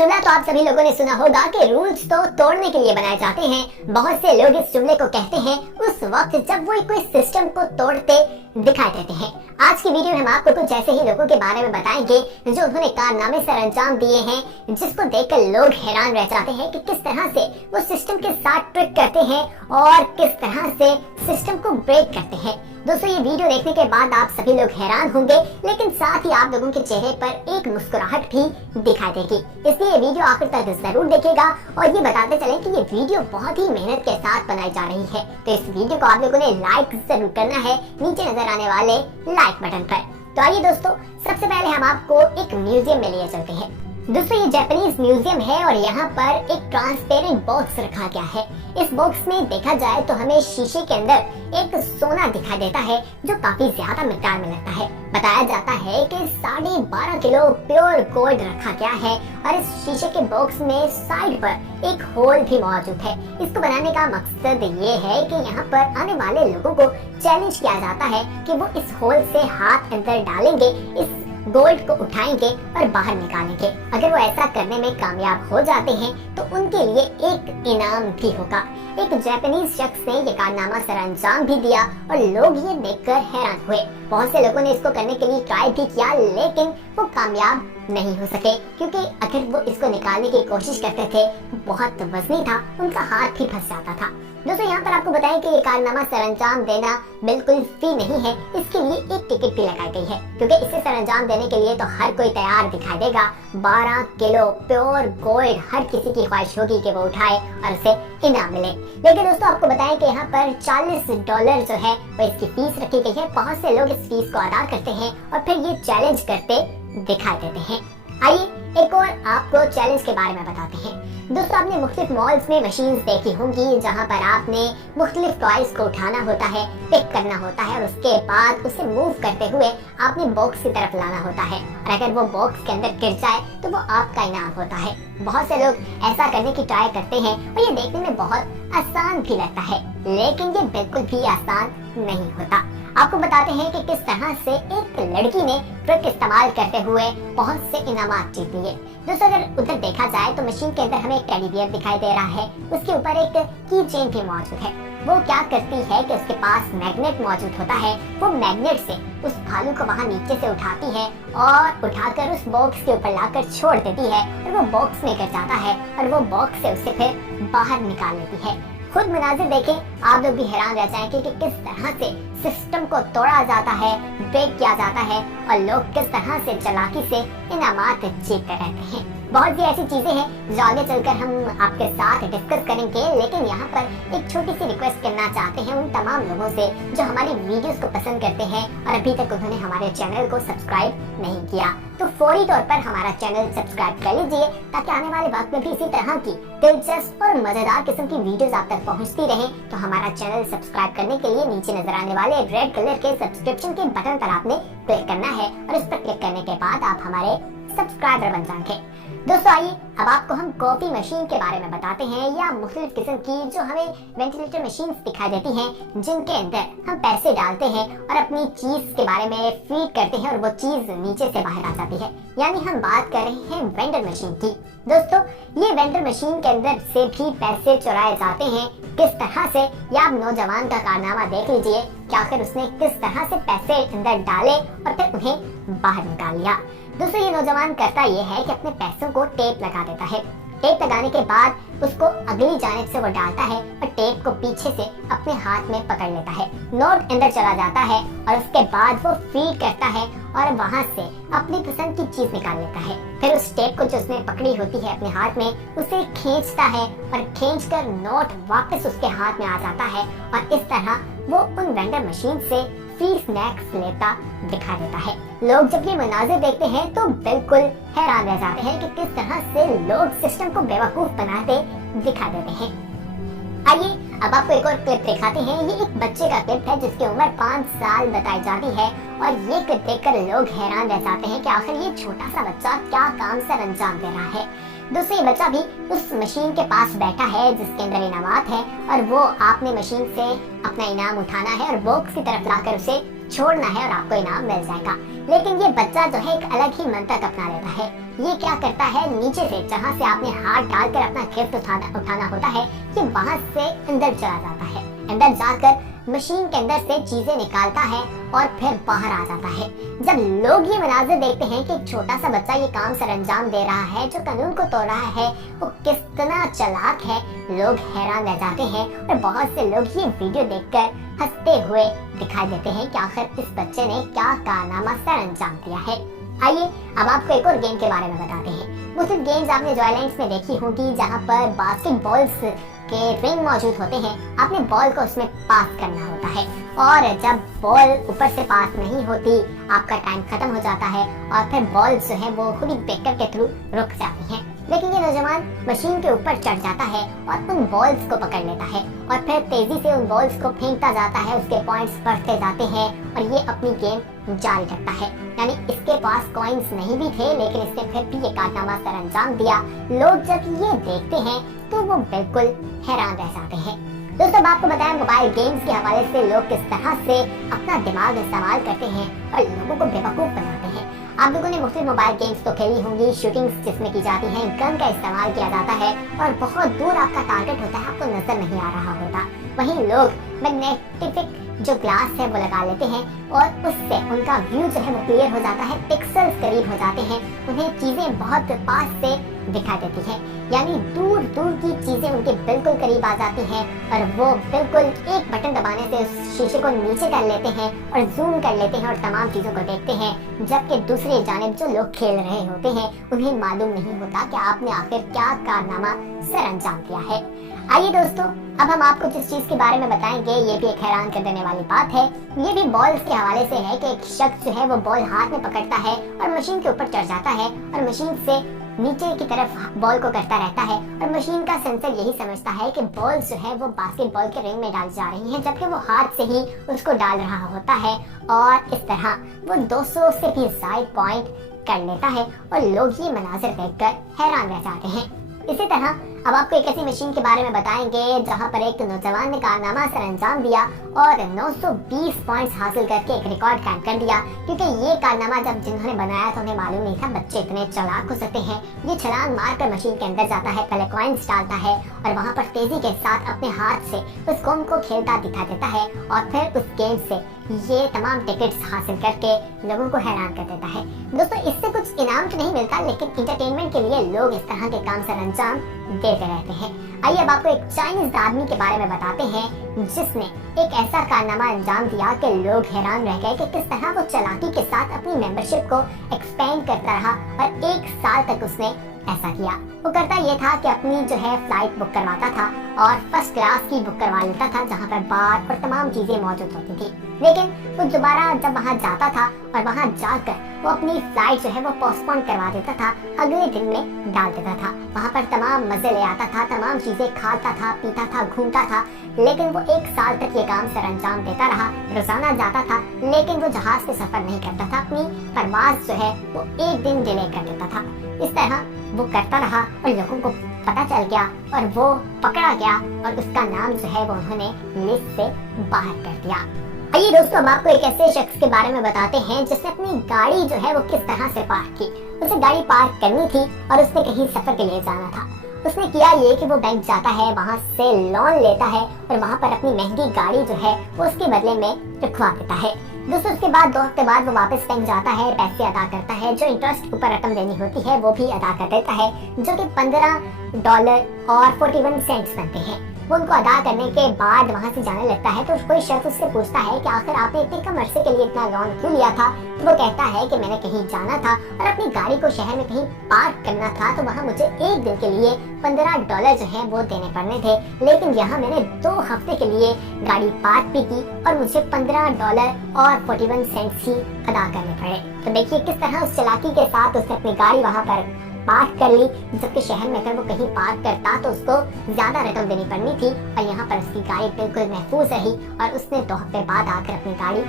जुमला तो आप सभी लोगों ने सुना होगा कि रूल्स तो तोड़ने के लिए बनाए जाते हैं। बहुत से लोग इस जुमले को कहते हैं उस वक्त जब वो कोई सिस्टम को तोड़ते दिखाई देते हैं। आज की वीडियो में हम आपको कुछ ऐसे ही लोगों के बारे में बताएंगे जो उन्होंने कारनामे सर अंजाम दिए हैं, जिसको देखकर लोग हैरान रह जाते हैं कि किस तरह से वो सिस्टम के साथ ट्रिक करते हैं और किस तरह से सिस्टम को ब्रेक करते हैं। दोस्तों, ये वीडियो देखने के बाद आप सभी लोग हैरान होंगे, लेकिन साथ ही आप लोगों के चेहरे पर एक मुस्कुराहट भी दिखाई देगी। इसलिए ये वीडियो आखिर तक जरूर देखिएगा और ये बताते चले कि ये वीडियो बहुत ही मेहनत के साथ बनाई जा रही है। तो इस वीडियो को आप लोगों ने लाइक जरूर करना है नीचे नजर आने वाले लाइक बटन पर। तो आइए दोस्तों, सबसे पहले हम आपको एक म्यूजियम में लिए चलते हैं। दोस्तों, ये जापानीज म्यूजियम है और यहाँ पर एक ट्रांसपेरेंट बॉक्स रखा गया है। इस बॉक्स में देखा जाए तो हमें शीशे के अंदर एक सोना दिखाई देता है जो काफी ज्यादा मिकदार में लगता है। बताया जाता है कि 12.5 किलो प्योर गोल्ड रखा गया है और इस शीशे के बॉक्स में साइड पर एक होल भी मौजूद है। इसको बनाने का मकसद ये है कि यहाँ पर आने वाले लोगों को चैलेंज किया जाता है कि वो इस होल से हाथ अंदर डालेंगे, इस गोल्ड को उठाएंगे और बाहर निकालेंगे। अगर वो ऐसा करने में कामयाब हो जाते हैं तो उनके लिए एक इनाम भी होगा। एक जापानीज शख्स ने ये कारनामा सर अंजाम भी दिया और लोग ये देखकर हैरान हुए। बहुत से लोगों ने इसको करने के लिए ट्राई भी किया, लेकिन वो कामयाब नहीं हो सके, क्योंकि अगर वो इसको निकालने की कोशिश करते थे, बहुत वजनी था, उनका हाथ भी फंस जाता था। दोस्तों, यहाँ पर आपको बताएं कि ये कारनामा सर अंजाम देना बिल्कुल फ्री नहीं है। इसके लिए एक टिकट भी लगाई गई है, क्योंकि इसे सर अंजाम देने के लिए तो हर कोई तैयार दिखाई देगा। 12 किलो प्योर गोल्ड हर किसी की ख्वाहिश होगी कि वो उठाए और उसे इनाम मिले। लेकिन दोस्तों, आपको बताएं कि यहाँ पर $40 जो है वो इसकी फीस रखी गई है। बहुत से लोग इस फीस को अदा करते हैं और फिर ये चैलेंज करते दिखाई देते हैं। आइए एक और आपको चैलेंज के बारे में बताते हैं। दोस्तों, आपने मुख्तलिफ मॉल्स में मशीन्स देखी होंगी जहां पर आपने मुख्तलिफ टॉयज को उठाना होता है, पिक करना होता है और उसके बाद उसे मूव करते हुए आपने बॉक्स की तरफ लाना होता है और अगर वो बॉक्स के अंदर गिर जाए तो वो आपका इनाम होता है। बहुत से लोग ऐसा करने की ट्राई करते हैं और ये देखने में बहुत आसान भी लगता है, लेकिन ये बिल्कुल भी आसान नहीं होता। आपको बताते हैं कि किस तरह से एक लड़की ने ट्रिक इस्तेमाल करते हुए बहुत से इनामात जीत लिए। दोस्तों, अगर उधर देखा जाए तो मशीन के अंदर हमें एक टेडी बियर दिखाई दे रहा है, उसके ऊपर एक की चेन भी मौजूद है। वो क्या करती है कि उसके पास मैग्नेट मौजूद होता है। वो मैग्नेट से उस भालू को वहाँ नीचे से उठाती है और उठाकर उस बॉक्स के ऊपर लाकर छोड़ देती है और वो बॉक्स में गिर जाता है और वो बॉक्स से उसे फिर बाहर निकाल लेती है। खुद मनाजिर देखें, आप लोग भी हैरान रह जाएंगे कि किस तरह से सिस्टम को तोड़ा जाता है, ब्रेक किया जाता है और लोग किस तरह से चालाकी से इनामात जीतते रहते हैं। बहुत सी ऐसी चीजें हैं जो आगे चलकर हम आपके साथ डिस्कस करेंगे, लेकिन यहाँ पर एक छोटी सी रिक्वेस्ट करना चाहते हैं उन तमाम लोगों से जो हमारी वीडियोस को पसंद करते हैं और अभी तक उन्होंने हमारे चैनल को सब्सक्राइब नहीं किया, तो फौरी तौर पर हमारा चैनल सब्सक्राइब कर लीजिए ताकि आने वाले वक्त में भी इसी तरह की दिलचस्प और मजेदार किस्म की वीडियोस आप तक पहुँचती रहे। तो हमारा चैनल सब्सक्राइब करने के लिए नीचे नजर आने वाले रेड कलर के सब्सक्रिप्शन के बटन पर आपने क्लिक करना है और इस पर क्लिक करने के बाद आप हमारे सब्सक्राइबर बन जाएंगे। दोस्तों, आइए अब आपको हम कॉफी मशीन के बारे में बताते हैं, या मुख्तलिफ किस्म की जो हमें वेंटिलेटर मशीन्स दिखाई देती हैं जिनके अंदर हम पैसे डालते हैं और अपनी चीज के बारे में फीड करते हैं और वो चीज नीचे से बाहर आ जाती है। यानी हम बात कर रहे हैं वेंडर मशीन की। दोस्तों, ये वेंडर मशीन के अंदर से भी पैसे चुराए जाते हैं। किस तरह से, या आप नौजवान का कारनामा देख लीजिए कि आखिर उसने किस तरह से पैसे अंदर डाले और फिर उन्हें बाहर निकाल लिया। दोस्तों, ये नौजवान करता ये है कि अपने पैसों को टेप लगा देता है। टेप लगाने के बाद उसको अगली जानिब से वो डालता है और टेप को पीछे से अपने हाथ में पकड़ लेता है। नोट अंदर चला जाता है और उसके बाद वो फीड करता है और वहां से अपनी पसंद की चीज निकाल लेता है। फिर उस टेप को जो उसने पकड़ी होती है अपने हाथ में, उसे खींचता है और खींचकर नोट वापस उसके हाथ में आ जाता है और इस तरह वो उन वेंडर मशीन से फ्री स्नैक्स लेता दिखा देता है। लोग जब ये मनाजिर देखते हैं तो बिल्कुल हैरान रह जाते हैं कि किस तरह से लोग सिस्टम को बेवकूफ बनाते दिखा देते हैं। आइए अब आपको एक और क्लिप दिखाते हैं। ये एक बच्चे का क्लिप है जिसकी उम्र 5 साल बताई जाती है और ये क्लिप देखकर लोग हैरान रह जाते हैं कि आखिर ये छोटा सा बच्चा क्या काम सर अंजाम दे रहा है। दोस्तों, ये बच्चा भी उस मशीन के पास बैठा है जिसके अंदर इनामात है और वो आपने मशीन से अपना इनाम उठाना है और बॉक्स की तरफ लाकर उसे छोड़ना है और आपको इनाम मिल जाएगा। लेकिन ये बच्चा जो है एक अलग ही मंतक अपना लेता है। ये क्या करता है, नीचे से जहाँ से आपने हाथ डालकर अपना गिफ्ट उठाना होता है, ये वहाँ से अंदर चला जाता है। अंदर जाकर मशीन के अंदर से चीजें निकालता है और फिर बाहर आ जाता है। जब लोग ये मनाज़िर देखते हैं कि एक छोटा सा बच्चा ये काम सरअंजाम दे रहा है, जो कानून को तोड़ रहा है, वो कितना चालाक है, लोग हैरान रह जाते हैं। और बहुत से लोग ये वीडियो देखकर हंसते हुए दिखाई देते हैं कि आखिर इस बच्चे ने क्या कारनामा सरअंजाम दिया है। आइए अब आपको एक और गेम के बारे में बताते हैं। मुख्तलिफ गेम्स आपने जॉयलैंड्स में देखी होगी, जहाँ पर बास्केटबॉल्स के रिंग मौजूद होते हैं। आपने बॉल को उसमें पास करना होता है और जब बॉल ऊपर से पास नहीं होती, आपका टाइम खत्म हो जाता है और फिर बॉल जो है वो खुद ही ब्रेकर के थ्रू रुक जाती है। लेकिन ये नौजवान मशीन के ऊपर चढ़ जाता है और उन बॉल्स को पकड़ लेता है और फिर तेजी से उन बॉल्स को फेंकता जाता है। उसके पॉइंट्स बढ़ते जाते हैं और ये अपनी गेम जारी रखता है। यानी इसके पास कॉइन्स नहीं भी थे, लेकिन इसने फिर भी ये कारनामा सरअंजाम दिया। लोग जब ये देखते हैं तो वो बिल्कुल हैरान रह जाते हैं। दोस्तों, अब आपको बताएं मोबाइल गेम्स के हवाले से लोग किस तरह से अपना दिमाग इस्तेमाल करते हैं और लोगों को बेवकूफ बनाते हैं। आप लोगों ने मुख्तलिफ मोबाइल गेम्स तो खेली होंगी, शूटिंग्स जिसमें की जाती हैं, गन का इस्तेमाल किया जाता है और बहुत दूर आपका टारगेट होता है, आपको नजर नहीं आ रहा होता। वहीं लोग मैग्नेटिक जो ग्लास है वो लगा लेते हैं और उससे उनका व्यू जो है वो क्लियर हो जाता है, पिक्सेल्स करीब हो जाते हैं, उन्हें चीजें बहुत पास से दिखाई देती हैं। यानी दूर दूर की चीजें उनके बिल्कुल करीब आ जाती हैं और वो बिल्कुल एक बटन दबाने से उस शीशे को नीचे कर लेते हैं और जूम कर लेते हैं और तमाम चीजों को देखते हैं। जबकि दूसरी जानिब जो लोग खेल रहे होते हैं उन्हें मालूम नहीं होता कि आपने आखिर क्या कारनामा सरअंजाम दिया है। आइए दोस्तों, अब हम आपको जिस चीज के बारे में बताएंगे ये भी एक हैरान कर देने वाली बात है। ये भी बॉल्स के हवाले से है कि एक शख्स जो है वो बॉल हाथ में पकड़ता है और मशीन के ऊपर चढ़ जाता है और मशीन से नीचे की तरफ बॉल को करता रहता है और मशीन का सेंसर यही समझता है कि बॉल जो है वो बास्केटबॉल के रिंग में डाल जा रही है, जबकि वो हाथ से ही उसको डाल रहा होता है और इस तरह वो 200 से भी ज्यादा पॉइंट कर लेता है और लोग ये मनाजिर देखकर हैरान रह जाते हैं। इसी तरह अब आपको एक ऐसी मशीन के बारे में बताएंगे जहां पर एक नौजवान ने कारनामा सरअंजाम दिया और 920 पॉइंट्स हासिल करके एक रिकॉर्ड कायम कर दिया। क्योंकि ये कारनामा जब जिन्होंने बनाया था उन्हें मालूम नहीं था बच्चे इतने चालाक हो सकते हैं। ये छलांग मारकर मशीन के अंदर जाता है, पहले कॉइन्स डालता है और वहां पर तेजी के साथ अपने हाथ से उस गेम को खेलता दिखा देता है और फिर उस गेम से ये तमाम टिकट्स हासिल करके लोगों को हैरान कर देता है। दोस्तों, इससे कुछ इनाम तो नहीं मिलता, लेकिन इंटरटेनमेंट के लिए लोग इस तरह के काम सरअंजाम देते रहते हैं। आइए अब आपको एक चाइनीज आदमी के बारे में बताते हैं जिसने एक ऐसा कारनामा अंजाम दिया कि लोग हैरान रह गए कि किस तरह वो चालाकी के साथ अपनी मेंबरशिप को एक्सपेंड करता रहा और 1 साल तक उसने ऐसा किया। वो करता ये था कि अपनी जो है फ्लाइट बुक करवाता था और फर्स्ट क्लास की बुक करवा लेता था जहाँ पर बार और तमाम चीजें मौजूद होती थी। लेकिन वो दोबारा जब वहाँ जाता था और वहाँ जाकर वो अपनी फ्लाइट जो है वो पोस्टपोन करवा देता था, अगले दिन में डाल देता था। वहाँ पर तमाम मजे ले आता था, तमाम चीजें खाता था, पीता था, घूमता था। लेकिन वो 1 साल तक ये काम सरअंजाम देता रहा। रोजाना जाता था लेकिन वो जहाज से सफर नहीं करता था, अपनी परवाज जो है वो 1 दिन डिले कर देता था। इस तरह वो करता रहा और लोगों को पता चल गया और वो पकड़ा गया और उसका नाम जो है वो उन्होंने लिस्ट से बाहर कर दिया। आइए दोस्तों, अब आपको एक ऐसे शख्स के बारे में बताते हैं जिसने अपनी गाड़ी जो है वो किस तरह से पार्क की। उसे गाड़ी पार्क करनी थी और उसने कहीं सफर के लिए जाना था। उसने किया ये कि वो बैंक जाता है, वहाँ से लोन लेता है और वहाँ पर अपनी महंगी गाड़ी जो है वो उसके बदले में रखवा देता है। दोस्तों, उसके बाद 2 हफ्ते बाद वो वापस बैंक जाता है, पैसे अदा करता है, जो इंटरेस्ट ऊपर रकम देनी होती है वो भी अदा कर देता है, जो कि $15 और 41 सेंट्स बनते हैं। वो उनको अदा करने के बाद वहाँ से जाने लगता है तो कोई शख्स उससे पूछता है कि आखिर आपने इतने कम अरसे के लिए इतना लोन क्यों लिया था। तो वो कहता है कि मैंने कहीं जाना था और अपनी गाड़ी को शहर में कहीं पार्क करना था, तो वहाँ मुझे 1 दिन के लिए $15 जो है वो देने पड़ने थे। लेकिन यहाँ मैंने 2 हफ्ते के लिए गाड़ी पार्क भी की और मुझे $15 और 41 सेंट्स ही अदा करने पड़े। तो देखिए किस तरह उस चालाकी के साथ उसने अपनी गाड़ी वहाँ पर पार्क कर ली, जबकि शहर में अगर वो कहीं पार्क करता तो उसको ज्यादा रकम देनी पड़नी थी और यहाँ पर उसकी गाड़ी बिल्कुल महफूज रही और उसने 2 हफ्ते बाद आकर अपनी गाड़ी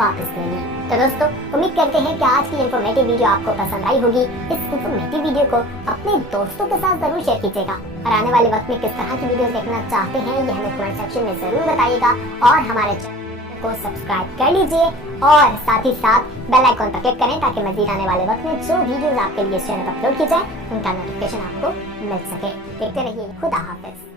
वापस ले ली। तो दोस्तों, उम्मीद करते हैं कि आज की इन्फॉर्मेटिव वीडियो आपको पसंद आई होगी। इस इन्फॉर्मेटिव वीडियो को अपने दोस्तों के साथ जरूर शेयर कीजिएगा और आने वाले वक्त में किस तरह की वीडियो देखना चाहते हैं ये हमें कमेंट सेक्शन में जरूर बताइएगा और हमारे को सब्सक्राइब कर लीजिए और साथ ही साथ बेल आइकॉन पर क्लिक करें ताकि मजीद आने वाले वक्त में जो वीडियोस आपके लिए इस चैनल पर अपलोड की जाए उनका नोटिफिकेशन आपको मिल सके। देखते रहिए। खुदा हाफिज।